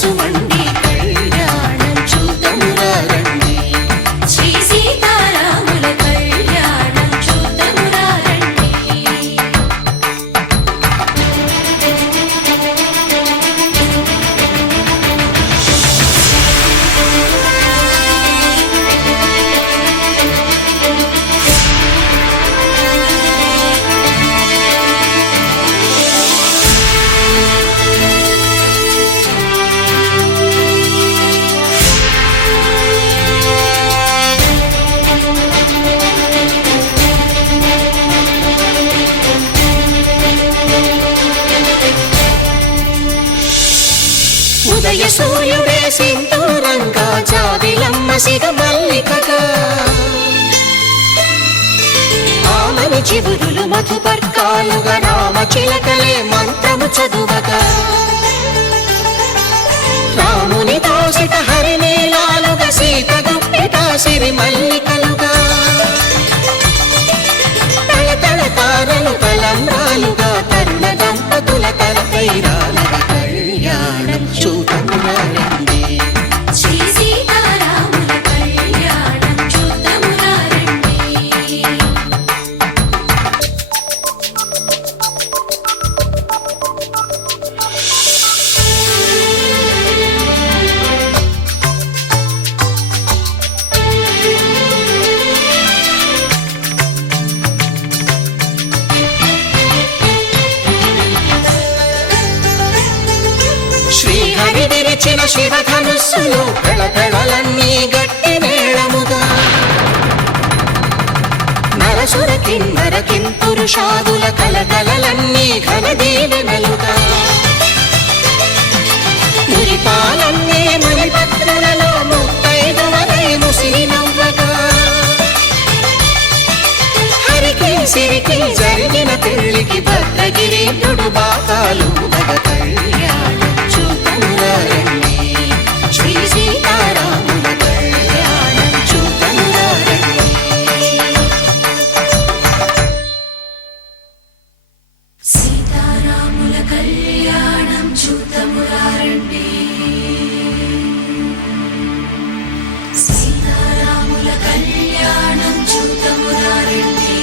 సుమండి కళ్యాణం చూద్దామురా రండి. శ్రీ సీతారాముల కళ్యాణం చూద్దామురా రండి. ఉదయ సూర్యుడే సింధూరంగా జాబిలమ్మ సిగ మల్లికగా ఆమని చివురులు మధుపర్కాలుగా రామ చిలకలే మంత్రము చదువగా రాముని దోసిట హరినీలాలుగా సీత గుప్పిట సిరి మల్లికలుగా తల తల తారలు తలంబ్రాలుగా తరుణ దంపతుల తలపై రాలగా కళ్యాణం చూద్దామురా రండి. శ్రీ సీతారాముల కళ్యాణం చూద్దామురా రండి. శ్రీహరి విరిచిన శివధనుస్సులు పెళపెళలన్నీ గట్టి మేళముగా నరసుర కిన్నర కింపురుషాదుల కలకలలన్నీ ఘన దీవెనలుగా మురిపాలన్నీ మణిపత్రులలో ముత్తైదువలై ముసిరి నవ్వగా హరికి సిరికి జరిగిన పెళ్లికి భద్రగిరీంద్రుడు బాకాలు కళ్యాణం చూద్దామురా రండి. శ్రీ సీతారాముల కళ్యాణం చూద్దామురా రండి. సీతారాముల కళ్యాణం చూద్దామురా రండి. సీతారాముల కళ్యాణం చూద్దామురా రండి.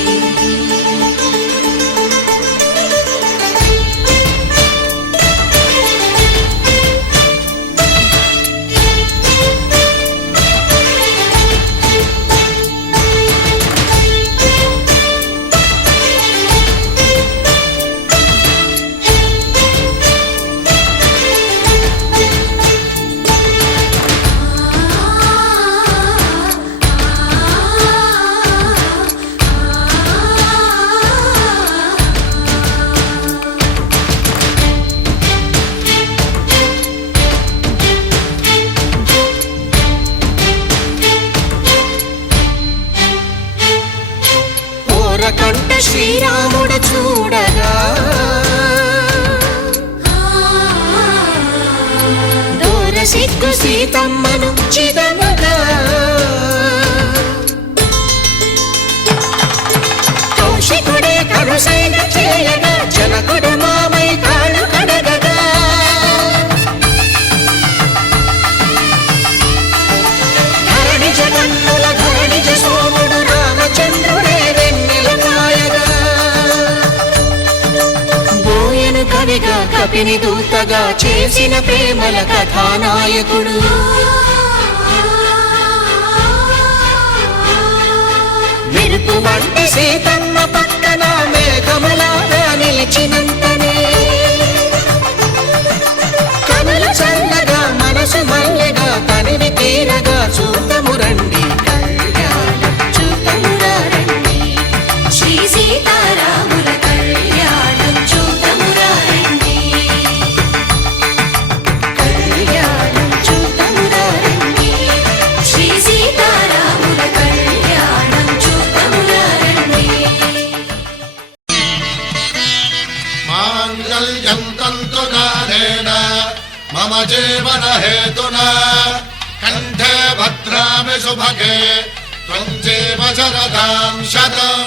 కంట శ్రీరాముడు చూడగా దూర సిగ్గు సీతమ్మను చిదమగా కౌశికుడే కరుసైన చేయగా జనకుడు మామై కాళ్ళు కడగగా ధరణి జగన్నుల ధరణిజ సోముడు రామచంద్రుడే కవిగా కపిని దూతగా చేసిన ప్రేమల కథానాయకుడు మెరుపు వంటి సీతమ్మ పక్కన మేఘములాగా నిలిచినంతనే కనుల చల్లగా మనసు మల్లెగా తనివి తీరగా చూద్దాము రండి. కళ్యాణం చూద్దామురా రండి. శ్రీ సీతారాముల కళ్యాణం చూద్దామురా రండి. కళ్యాణం చూద్దామురా రండి. శ్రీ సీతారాముల కళ్యాణం చూద్దామురా రండి. మాంగళ్యం తంతునానేన మమ జీవన హేతునా కంఠే భద్రామి శుభగే త్వం జీవ శరదాం శతం.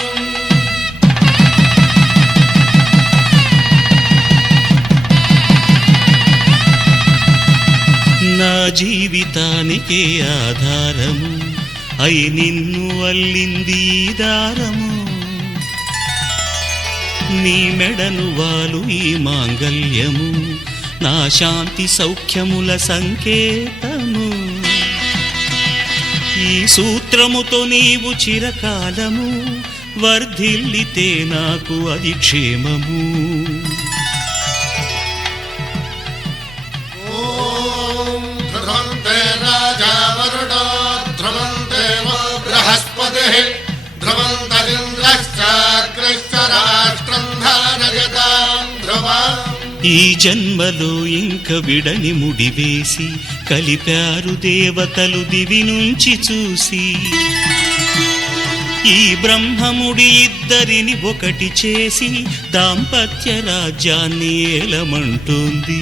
నా జీవితానికే ఆధారము అయి నిన్ను అల్లింది దారము నీ మెడను వాలు ఈ మాంగల్యము నా శాంతి సౌఖ్యముల సంకేతము ఈ సూత్రముతో నీవు చిరకాలము వర్ధిల్లితే నాకు అది క్షేమము ఓం ధ్రువంతే రాజా వరుణో ధ్రువంతే వో బృహస్పతిః ధ్రువంతరింద్రశ్చాగ్రశ్చ రాష్ట్రం ధారయతాం ధ్రువం ఈ జన్మలో ఇంక విడని ముడివేసి కలిపారు దేవతలు దివి నుంచి చూసి ఈ బ్రహ్మముడి ఇద్దరిని ఒకటి చేసి దాంపత్య రాజ్యాన్ని ఏలమంటుంది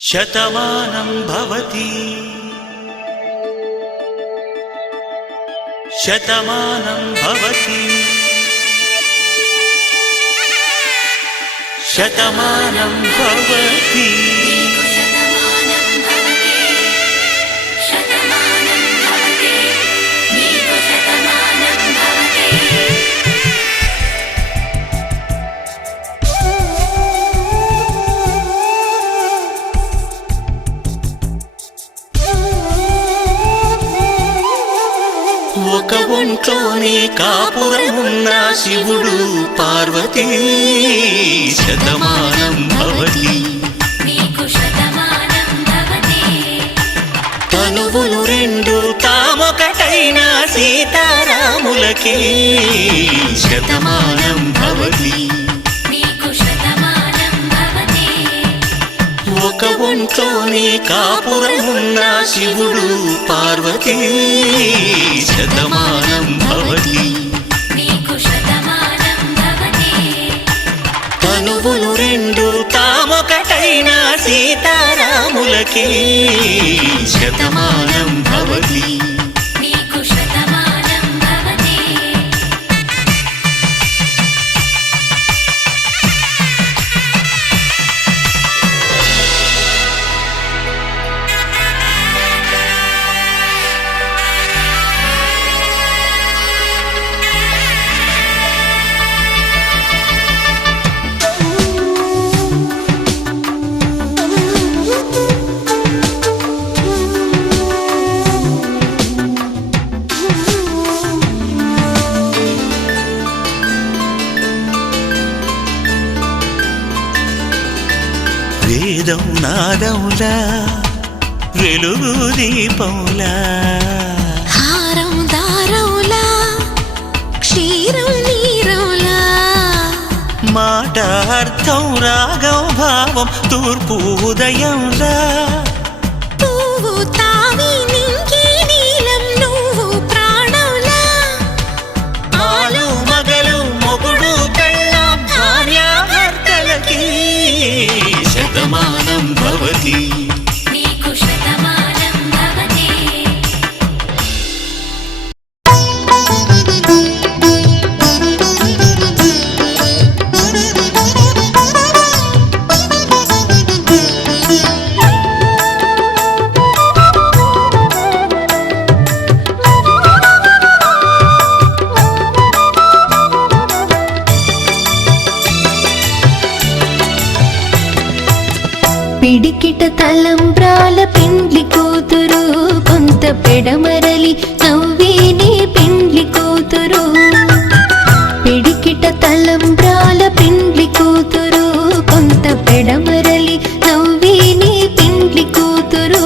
శతమానం భవతి శతమానం భవతి శతమానం భవతి ఒక ఒంట్లోనే కాపురమున్న శివుడు పార్వతీ శతమానం భవతి తనువులు రెండు తామొకటైన సీతారాములకి శతమానం భవతి ఒక ఒంట్లోనే కాపురమున్న శివుడు పార్వతీ శతమానం భవతి తనువులు రెండు తామొకటైన సీతారాములకి శతమానం భవతి వేదం నాదములా వెలుగు దీపములా హారం దారములా క్షీరం నీరములా మాట అర్థం రాగం భావం తూర్పు ఉదయంలా పువ్వు తావి నింగి నీలం నువ్వు ప్రాణంలా ఆలు మగలు మొగుడు పెళ్ళాం భార్యాభర్తలకి శతమానం భవతి పిడికిట తలంబ్రాల పెండ్లి కూతురు కొంత పెడమరలి నవ్వేనే పెండ్లి కూతురు పిడికిట తలంబ్రాల పెండ్లి కూతురు కొంత పెడమరలి నవ్వేనే పెండ్లి కూతురు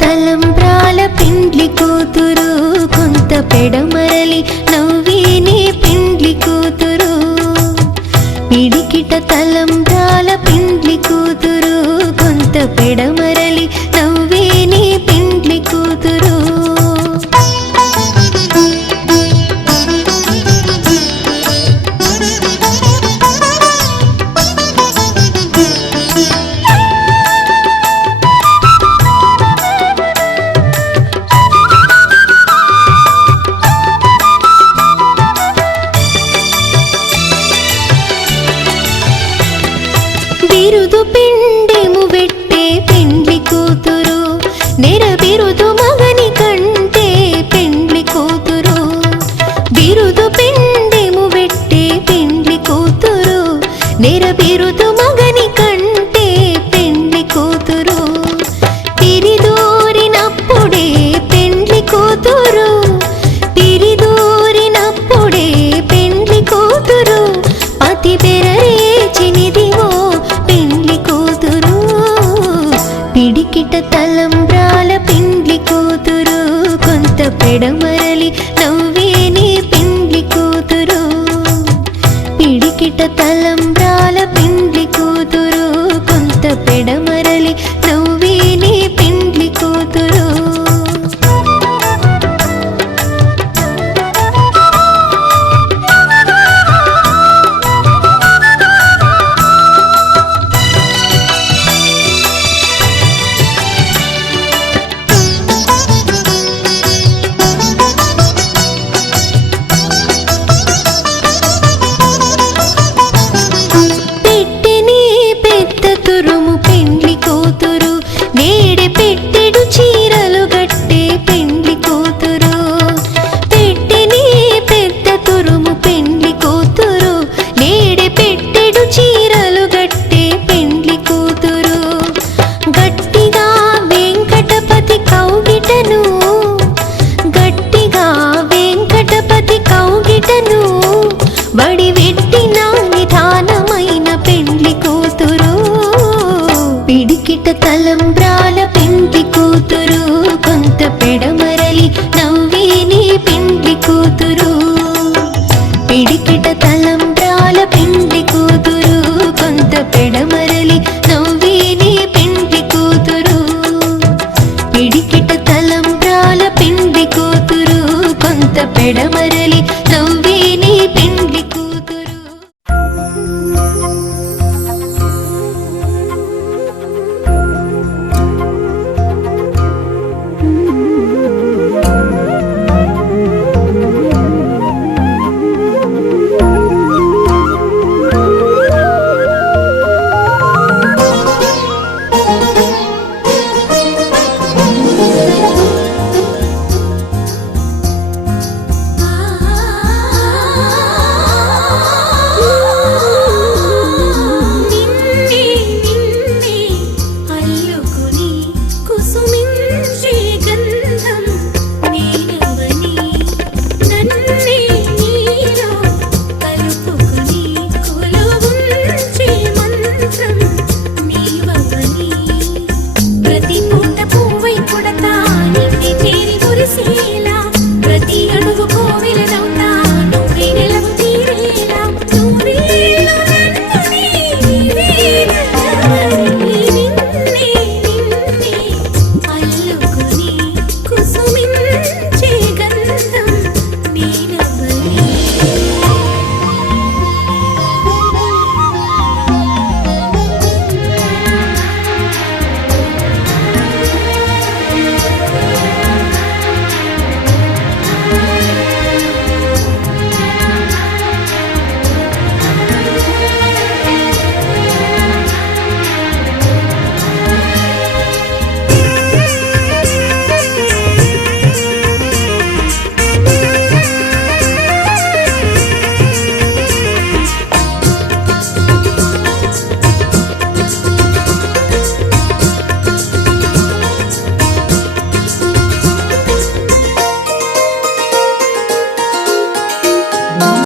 తలంబ్రాల పెండ్లి కూతురు కొంత పెడమరలి నవ్వేనే పెండ్లి కూతురు పిడికిట తలంబ్రాల పెండ్లి కూతురు కొంత పెడమరలి నవ్వేనే పెండ్లి కూతురు బిరుదు పిండెము పెట్టే పెండ్లి కూతురు నెరబిరుదు మగని కంటే పెండ్లి కూతురు బిరుదు పిండెము పెట్టే పెండ్లి కూతురు నెరబిరుదు మగని కంటే పెండ్లి కూతురు తిరిదూరినప్పుడే పెండ్లి కూతురు తిరిదూరినప్పుడే పెండ్లి కూతురు పతి బెరరేచినిదివో పిడికిట తలంబ్రాల పెండ్లి కూతురు కొంత పెడమరలి నవ్వేనే పెండ్లి కూతురు పిడికిట తలంబ్రాల పెండ్లి కూతురు కొంత పెడమరలి నవ్వేనే పెండ్లి కూతురు తురుము పెండ్లి కూతురు నేడే పెట్టెడు చీరలు గట్టే పెండ్లి కూతురు పెట్టెనే పెద్ద తురుము పెండ్లి కూతురు నేడే పెట్టెడు చీరలు గట్టే పెండ్లి కూతురు గట్టిగా వెంకటపతి కౌగిటను గట్టిగా వెంకటపతి కౌగిటను బడివెట్టిన నిధానమైన పెండ్లి కూతురు పిడికిట తలంబ్రాల పెండ్లి కూతురు కొంత పెడమరలి నవ్వేనే పెండ్లి కూతురు పిడికిట తలంబ్రాల పెండ్లి కూతురు కొంత పెడమరలి నవ్వేనే పెండ్లి కూతురు పిడికిట తలంబ్రాల పెండ్లి కూతురు కొంత పెడమరలి నవ్వేనే పెండ్లి కూతురు